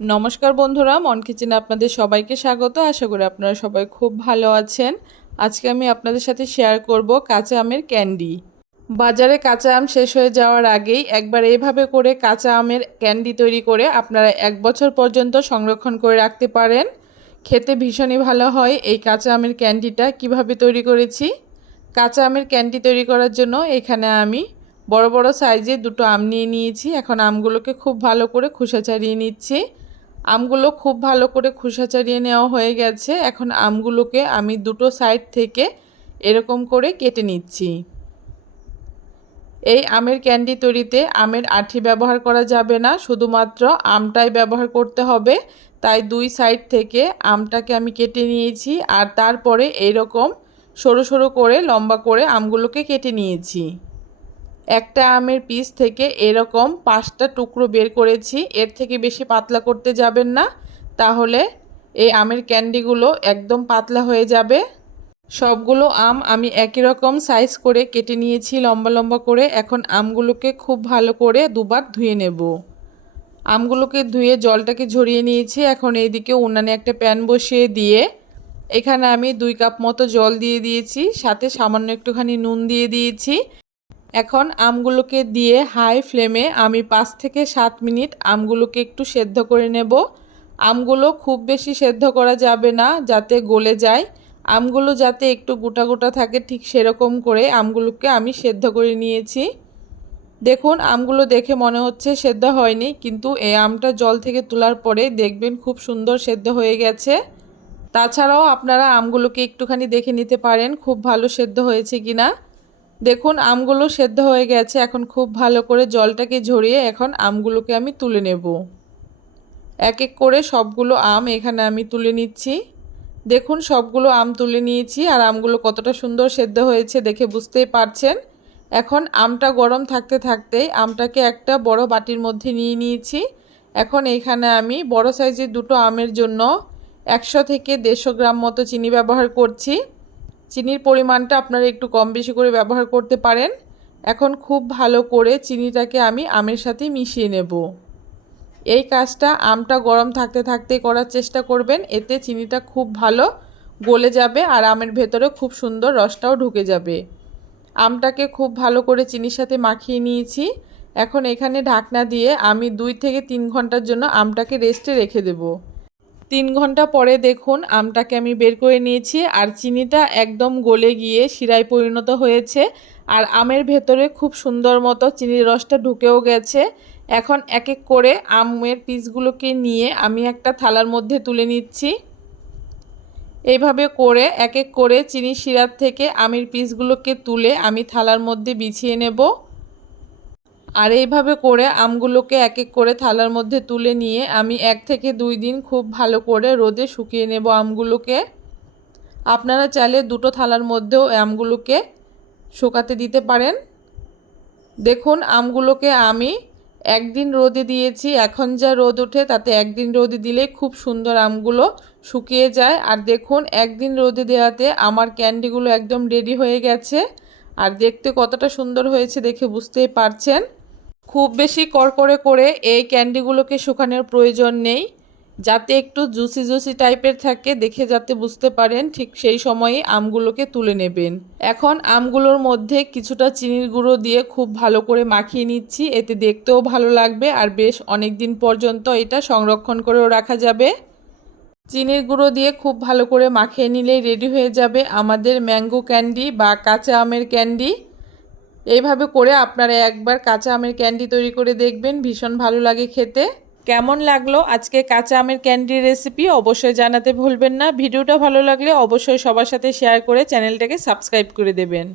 নমস্কার বন্ধুরা, মন কিচেনে আপনাদের সবাইকে স্বাগত। আশা করি আপনারা সবাই খুব ভালো আছেন। আজকে আমি আপনাদের সাথে শেয়ার করব কাঁচা আমের ক্যান্ডি বাজারে কাঁচা আম শেষ হয়ে যাওয়ার আগেই একবার এইভাবে করে কাঁচা আমের ক্যান্ডি তৈরি করে আপনারা এক বছর পর্যন্ত সংরক্ষণ করে রাখতে পারেন। খেতে ভীষণই ভালো হয় এই কাঁচা আমের ক্যান্ডিটা কীভাবে তৈরি করেছি? কাঁচা আমের ক্যান্ডি তৈরি করার জন্য এখানে আমি বড় বড় সাইজে দুটো আম নিয়ে নিয়েছি। এখন আমগুলোকে খুব ভালো করে খোসা ছাড়িয়ে নিচ্ছি। আমগুলো খুব ভালো করে খোসা ছাড়িয়ে নেওয়া হয়ে গেছে। এখন আমগুলোকে আমি দুটো সাইড থেকে এরকম করে কেটে নিচ্ছি। এই আমের ক্যান্ডি তৈরিতে আমের আঠি ব্যবহার করা যাবে না, শুধুমাত্র আমটাই ব্যবহার করতে হবে। তাই দুই সাইড থেকে আমটাকে আমি কেটে নিয়েছি আর তারপরে এইরকম সরু সরু করে লম্বা করে আমগুলোকে কেটে নিয়েছি। একটা আমের পিস থেকে এরকম পাঁচটা টুকরো বের করেছি, এর থেকে বেশি পাতলা করতে যাবেন না। তাহলে এই আমের ক্যান্ডিগুলো একদম পাতলা হয়ে যাবে। সবগুলো আম আমি একই রকম সাইজ করে কেটে নিয়েছি, লম্বা লম্বা করে। এখন আমগুলোকে খুব ভালো করে দুবার ধুয়ে নেব। আমগুলোকে ধুয়ে জলটাকে ঝরিয়ে নিয়েছি। এখন এইদিকে উনানে একটা প্যান বসিয়ে দিয়ে এখানে আমি দুই কাপ মতো জল দিয়ে দিয়েছি। সাথে সামান্য একটুখানি নুন দিয়ে দিয়েছি। এখন আমগুলোকে দিয়ে হাই ফ্লেমে আমি পাঁচ থেকে সাত মিনিট আমগুলোকে একটু সেদ্ধ করে নেব। আমগুলো খুব বেশি সেদ্ধ করা যাবে না, যাতে গলে যায়। আমগুলো যাতে একটু গোটা গোটা থাকে, ঠিক সেরকম করে আমগুলোকে আমি সেদ্ধ করে নিয়েছি। দেখুন, আমগুলো দেখে মনে হচ্ছে সেদ্ধ হয়নি, কিন্তু এই আমটা জল থেকে তোলার পরে দেখবেন খুব সুন্দর সেদ্ধ হয়ে গেছে। তাছাড়াও আপনারা আমগুলোকে একটুখানি দেখে নিতে পারেন, খুব ভালো সেদ্ধ হয়েছে কিনা। না দেখুন, আমগুলো সেদ্ধ হয়ে গেছে। এখন খুব ভালো করে জলটাকে ঝরিয়ে এখন আমগুলোকে আমি তুলে নেব। এক এক করে সবগুলো আম এখানে আমি তুলে নিচ্ছি। দেখুন, সবগুলো আম তুলে নিয়েছি আর আমগুলো কতটা সুন্দর সেদ্ধ হয়েছে দেখে বুঝতেই পারছেন। এখন আমটা গরম থাকতে থাকতেই আমটাকে একটা বড় বাটির মধ্যে নিয়ে নিয়েছি। এখন এখানে আমি বড় সাইজের দুটো আমের জন্য একশো থেকে দেড়শো গ্রাম মতো চিনি ব্যবহার করছি। চিনির পরিমাণটা আপনারা একটু কম বেশি করে ব্যবহার করতে পারেন। এখন খুব ভালো করে চিনিটাকে আমি আমের সাথে মিশিয়ে নেব। এই কাজটা আমটা গরম থাকতে থাকতে করার চেষ্টা করবেন, এতে চিনিটা খুব ভালো গলে যাবে আর আমের ভেতরে খুব সুন্দর রসটাও ঢুকে যাবে। আমটাকে খুব ভালো করে চিনির সাথে মাখিয়ে নিয়েছি। এখন এখানে ঢাকনা দিয়ে আমি দুই থেকে তিন ঘণ্টার জন্য আমটাকে রেস্টে রেখে দেবো। তিন ঘণ্টা পরে দেখুন আমটাকে আমি বের করে নিয়েছি আর চিনিটা একদম গলে গিয়ে শিরায় পরিণত হয়েছে আর আমের ভেতরে খুব সুন্দর মতো চিনির রসটা ঢুকেও গেছে। এখন এক এক করে আমের পিসগুলোকে নিয়ে আমি একটা থালার মধ্যে তুলে নিচ্ছি। এইভাবে করে এক এক করে চিনি শিরার থেকে আমের পিসগুলোকে তুলে আমি থালার মধ্যে বিছিয়ে নেব। আর এইভাবে করে আমগুলোকে এক এক করে থালার মধ্যে তুলে নিয়ে আমি এক থেকে দুই দিন খুব ভালো করে রোদে শুকিয়ে নেব আমগুলোকে। আপনারা চাইলে দুটো থালার মধ্যেও আমগুলোকে শুকাতে দিতে পারেন। দেখুন, আমগুলোকে আমি একদিন রোদে দিয়েছি, এখন যা রোদ ওঠে তাতে একদিন রোদে দিলে খুব সুন্দর আমগুলো শুকিয়ে যায়। আর দেখুন, একদিন রোদে দেওয়াতে আমার ক্যান্ডিগুলো একদম রেডি হয়ে গেছে। আর দেখতে কতটা সুন্দর হয়েছে দেখে বুঝতেই পারছেন। খুব বেশি করকরে করে এই ক্যান্ডিগুলোকে শুকানোর প্রয়োজন নেই। যাতে একটু জুসি জুসি টাইপের থাকে, দেখে যাতে বুঝতে পারেন ঠিক সেই সময়ে আমগুলোকে তুলে নেবেন। এখন আমগুলোর মধ্যে কিছুটা চিনির গুঁড়ো দিয়ে খুব ভালো করে মাখিয়ে নিচ্ছি। এতে দেখতেও ভালো লাগবে আর বেশ অনেক দিন পর্যন্ত এটা সংরক্ষণ করেও রাখা যাবে। চিনির গুঁড়ো দিয়ে খুব ভালো করে মাখিয়ে নিলেই রেডি হয়ে যাবে আমাদের ম্যাঙ্গো ক্যান্ডি বা কাঁচা আমের ক্যান্ডি। এইভাবে করে আপনারা একবার কাঁচা আমের ক্যান্ডি তৈরি করে দেখবেন, ভীষণ ভালো লাগে খেতে। কেমন লাগল আজকে কাঁচা আমের ক্যান্ডির রেসিপি অবশ্যই জানাতে ভুলবেন না। ভিডিওটা ভালো লাগলে অবশ্যই সবার সাথে শেয়ার করে চ্যানেলটাকে সাবস্ক্রাইব করে দেবেন।